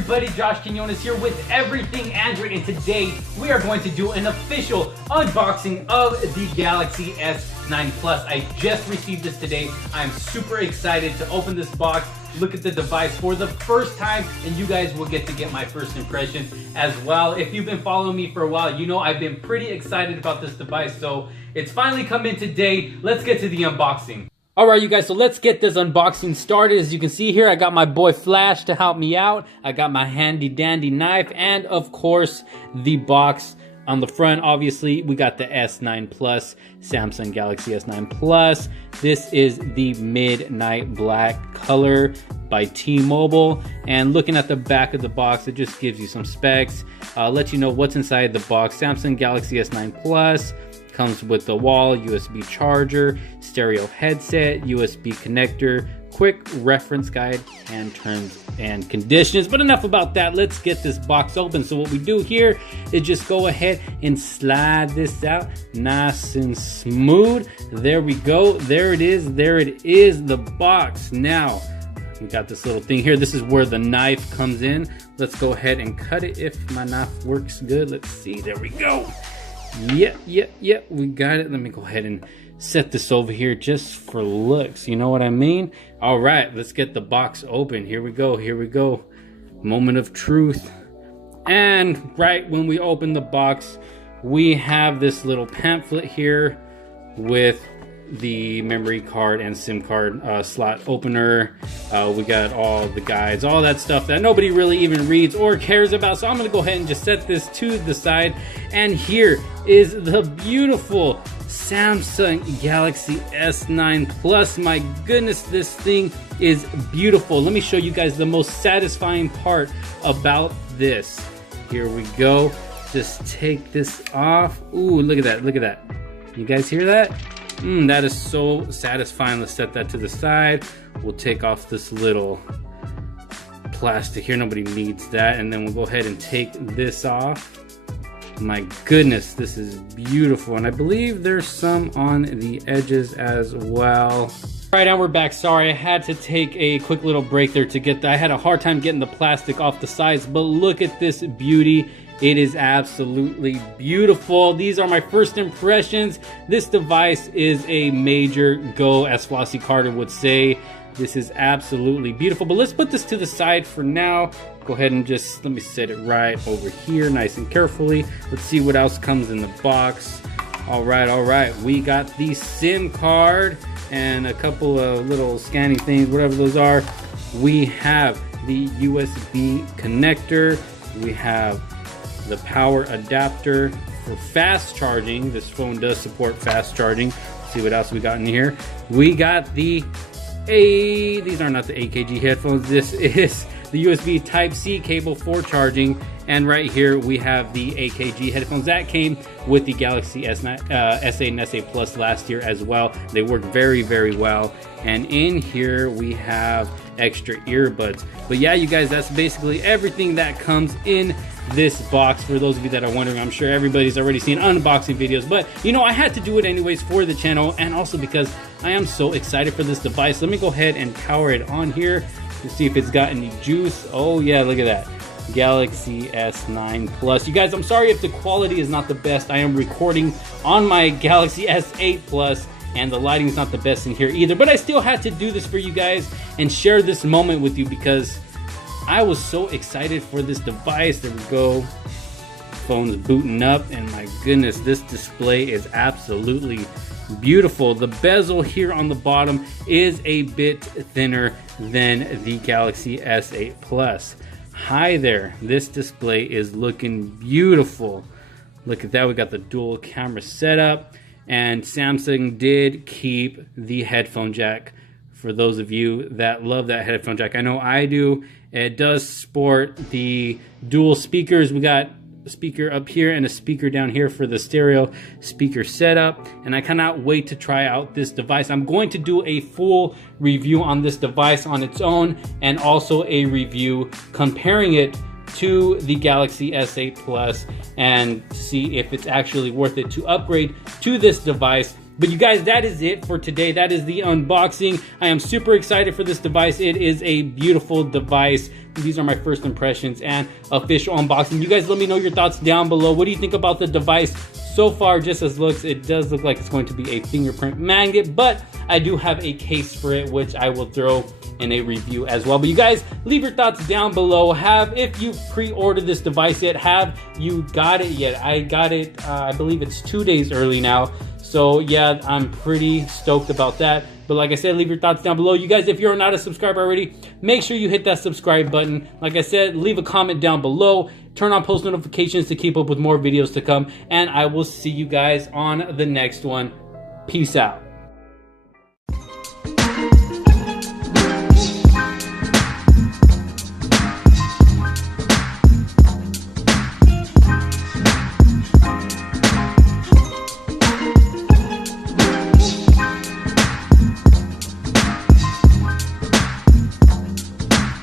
everybody? Josh Quinones here with Everything Android, and today we are going to do an official unboxing of the Galaxy S9 Plus. I just received this today. I'm super excited to open this box, look at the device for the first time, and you guys will get to get my first impressions as well. If you've been following me for a while, you know I've been pretty excited about this device, so it's finally come in today. Let's get to the unboxing. Alright you guys, so let's get this unboxing started. As you can see here, I got my boy Flash to help me out. I got my handy dandy knife, and of course, the box on the front. Obviously, we got the S9 Plus, Samsung Galaxy S9 Plus. This is the midnight black color by T-Mobile. And looking at the back of the box, it just gives you some specs. Let you know what's inside the box. Samsung Galaxy S9 Plus. Comes with the wall, USB charger, stereo headset, USB connector, quick reference guide, and terms and conditions. But enough about that, let's get this box open. So what we do here is just go ahead and slide this out nice and smooth. There we go, there it is, the box. Now, we got this little thing here. This is where the knife comes in. Let's go ahead and cut it if my knife works good. Let's see, there we go. Yep, we got it. Let me go ahead and set this over here just for looks, you know what I mean? All right, let's get the box open. Here we go. Moment of truth. And right when we open the box, we have this little pamphlet here with the memory card and SIM card slot opener. We got all the guides, all that stuff that nobody really even reads or cares about. So I'm gonna go ahead and just set this to the side. And here is the beautiful Samsung Galaxy S9 Plus. My goodness, this thing is beautiful. Let me show you guys the most satisfying part about this. Here we go. Just take this off. Ooh, look at that. You guys hear that? That is so satisfying. Let's set that to the side. We'll take off this little plastic here. Nobody needs that. And then we'll go ahead and take this off. My goodness, this is beautiful. And I believe there's some on the edges as well. All right, and we're back. Sorry, I had to take a quick little break there to get that. I had a hard time getting the plastic off the sides, but look at this beauty. It is absolutely beautiful. These are my first impressions. This device is a major go, as Flossie Carter would say. This is absolutely beautiful. But let's put this to the side for now. Go ahead and just let me set it right over here nice and carefully. Let's see what else comes in the box. All right. We got the SIM card and a couple of little scanning things, whatever those are. We have the USB connector. We have the power adapter for fast charging. This phone does support fast charging. Let's see what else we got in here. We got these are not the AKG headphones. This is the USB Type-C cable for charging. And right here we have the AKG headphones that came with the Galaxy S8 and S8 Plus last year as well. They work very, very well. And in here we have extra earbuds. But yeah, you guys, that's basically everything that comes in this box. For those of you that are wondering, I'm sure everybody's already seen unboxing videos, but you know, I had to do it anyways for the channel, and also because I am so excited for this device. Let me go ahead and power it on here to see if it's got any juice. Oh yeah, look at that. Galaxy S9 Plus. You guys, I'm sorry if the quality is not the best. I am recording on my Galaxy S8 Plus, and the lighting is not the best in here either, but I still had to do this for you guys and share this moment with you because I was so excited for this device. There we go. Phone's booting up, and my goodness, this display is absolutely beautiful. The bezel here on the bottom is a bit thinner than the Galaxy S8 Plus. Hi there, this display is looking beautiful. Look at that, we got the dual camera setup, and Samsung did keep the headphone jack for those of you that love that headphone jack. I know I do. It does sport the dual speakers. We got a speaker up here and a speaker down here for the stereo speaker setup, and I cannot wait to try out this device. I'm going to do a full review on this device on its own, and also a review comparing it to the Galaxy S8 Plus and see if it's actually worth it to upgrade to this device But you guys, that is it for today. That is the unboxing. I am super excited for this device. It is a beautiful device. These are my first impressions and official unboxing. You guys let me know your thoughts down below. What do you think about the device so far? Just as looks, it does look like it's going to be a fingerprint magnet, but I do have a case for it, which I will throw in a review as well. But you guys, leave your thoughts down below. If you pre-ordered this device yet, have you got it yet? I got it, I believe it's 2 days early now. So yeah, I'm pretty stoked about that. But like I said, leave your thoughts down below. You guys, if you're not a subscriber already, make sure you hit that subscribe button. Like I said, leave a comment down below. Turn on post notifications to keep up with more videos to come. And I will see you guys on the next one. Peace out.